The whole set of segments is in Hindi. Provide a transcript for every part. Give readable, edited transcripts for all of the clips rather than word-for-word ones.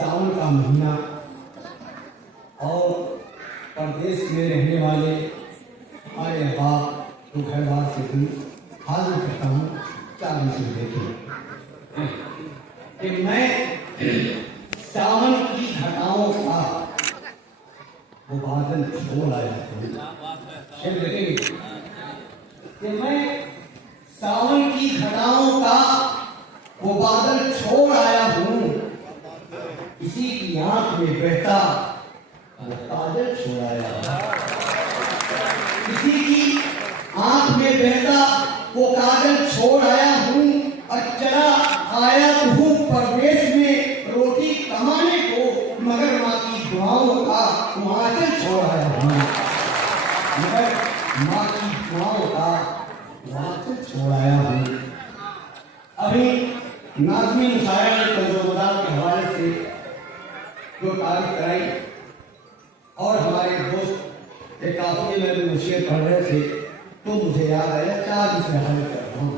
सावन का महीना और प्रदेश में रहने वाले हमारे बाप तो घर बार से भी हाजिर करता हूँ। क्या विषय देखें कि मैं सावन की घटाओं का वो बादल छोड़ आया हूँ। देखेंगे कि मैं सावन की घटाओं का वो बादल छोड़ आया हूँ। किसी की आंख में बहता वो काजल छोड़ आया हूँ। किसी की आंख में बहता वो काजल छोड़ आया हूँ। और चला आया हूँ परदेश में रोटी कमाने को, मगर माँ की दुआओं का हिमाचल छोड़ आया हूँ। मगर माँ की दुआओं का हिमाचल छोड़ आया हूँ। अभी नाज़मी मुशायरा ने तजुर्बेदार के हवाले से जो तारीफ कराई और हमारे दोस्त एक काफिले में भी नसीहत पढ़ रहे थे, तो मुझे याद आया चार विषय हल कर रहा हूँ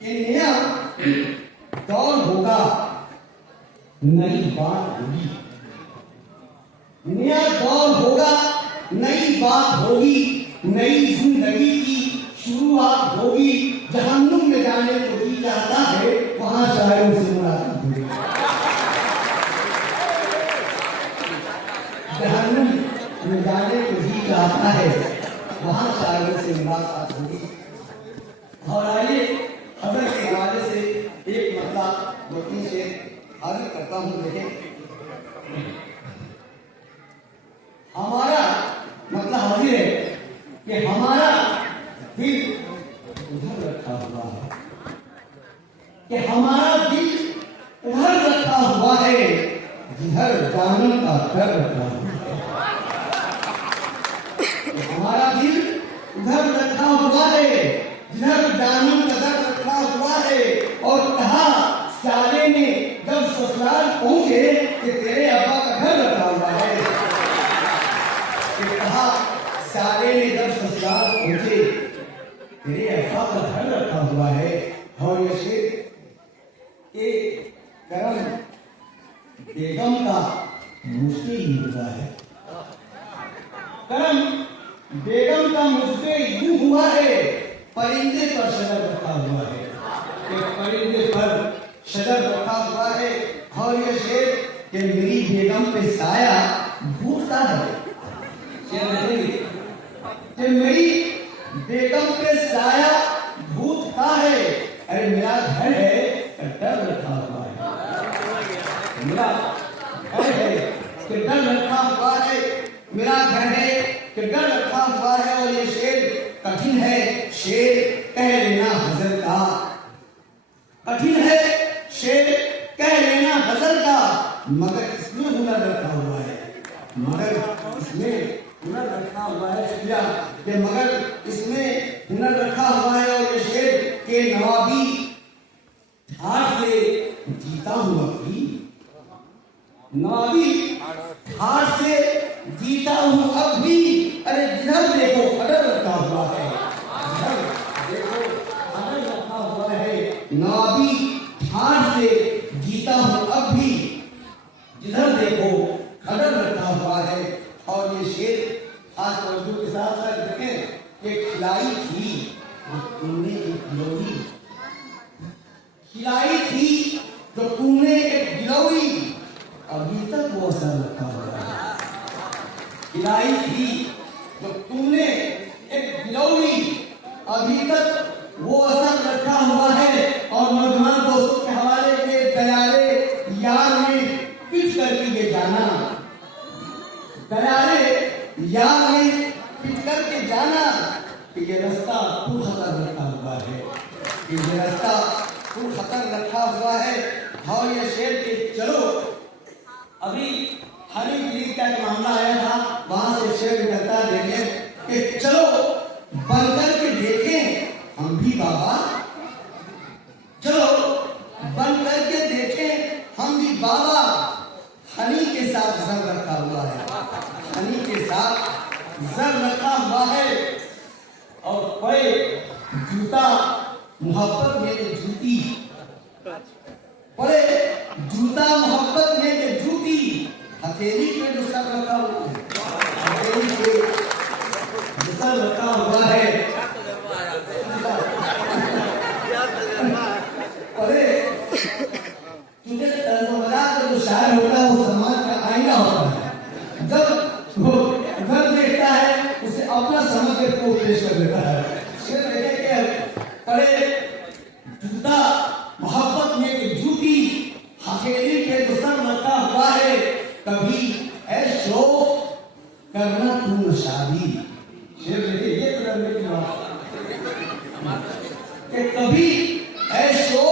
कि नया दौर होगा, नई बात होगी। नया दौर होगा, नई बात होगी, नई जिंदगी की शुरुआत होगी। जहन्नुम में जाने को जी चाहता है, वहां शायरों से मुलाकात होगी। जहन्नुम में जाने को जी चाहता है, वहां शायरों से मुलाकात होगी। और आइए हजर के हवाले से एक मतलब वकील से हाजिर करता हूँ। देखें, हमारा मतलब हाजिर है कि हमारा दिल उधर रखा हुआ है, कि हमारा दिल उधर रखा हुआ है जिधर जानन का डर रखा हुआ है। हमारा दिल उधर रखा हुआ है जिधर जानन का डर रखा हुआ है। और कहा साले ने जब ससुराल पहुंचे कि तेरे अब्बा का घर रखा हुआ है। कि कहा साले ने जब ससुराल पहुंचे तेरे अब्बा का घर रखा हुआ है। और ये शेर एक करम बेगम का मुझसे ही हुआ है। करम बेगम का मुझसे यूं हुआ है, परिंदे पर शजर रखा हुआ है। परिंदे पर शजर रखा हुआ है। और ये शेर कि मेरी बेगम पे साया भूखता है। कि मेरी बेगम पे साया भूखता है। अरे मेरा घर है, डर रखा हुआ है। मेरा घर है कि डर रखा हुआ है। मेरा घर है कि डर रखा हुआ है। और ये शेर कठिन है, शेर कह लेना हजर का। कठिन है शेर कह लेना हजर का, मगर इसमें हुनर रखा हुआ है। मगर इसमें हुनर रखा हुआ है। कि मगर इसमें हुनर रखा हुआ है। और ये शेर के नवाबी ठाठ से जीता हूँ अपनी। नवाबी ठाठ से जीता हूँ अब भी। अरे जिधर देखो खडर रखा हुआ है। जिधर देखो खडर रखा हुआ है। नवाबी ठाठ से जीता हूँ अब भी। जिधर देखो खडर रखा हुआ है। और ये शेर खास तवज्जो के साथ साथ देखें कि खिलाई थी जो तूने एक गिलौरी। खिलाई थी जो तूने एक गिलौरी, अभी तक वो असर रखा हुआ है। खिलाई थी जो तूने एक गिलौरी, अभी तक वो असर रखा हुआ है। और नौजवान दोस्तों के हवाले के दयारे यार में पिट करके ये जाना। दयारे यार में पिट करके जाना कि ये रास्ता खूब खतर रखा हुआ है। कि ये रास्ता खूब खतर रखा हुआ है। और ये शेर के चलो, अभी हरी पीर का एक मामला आया था, वहां से शेर निकलता देखें कि चलो बनकर के देखें हम भी बाबा। चलो बन करके देखें हम भी बाबा। हनी के साथ जर रखा हुआ है। हनी के साथ जर रखा हुआ है। और पड़े जूता मोहब्बत में जूती पड़े जूता मोहब्बत में के जूती हथेली पे जो सर रखा हुआ है, हथेली पे जो सर रखा हुआ है। अरे तुझे तर्जुमला का जो शायर होता है वो समाज का आईना होता है। जब वो घर देखता है उसे अपना समझ को पेश कर देता है। शेर देखे कि अरे जूता मोहब्बत में की जूती हथेली पे जो सर रखा हुआ है, कभी ऐ शौक करना तू शादी। शेर देखे ये करने की बात कि कभी ऐ शौक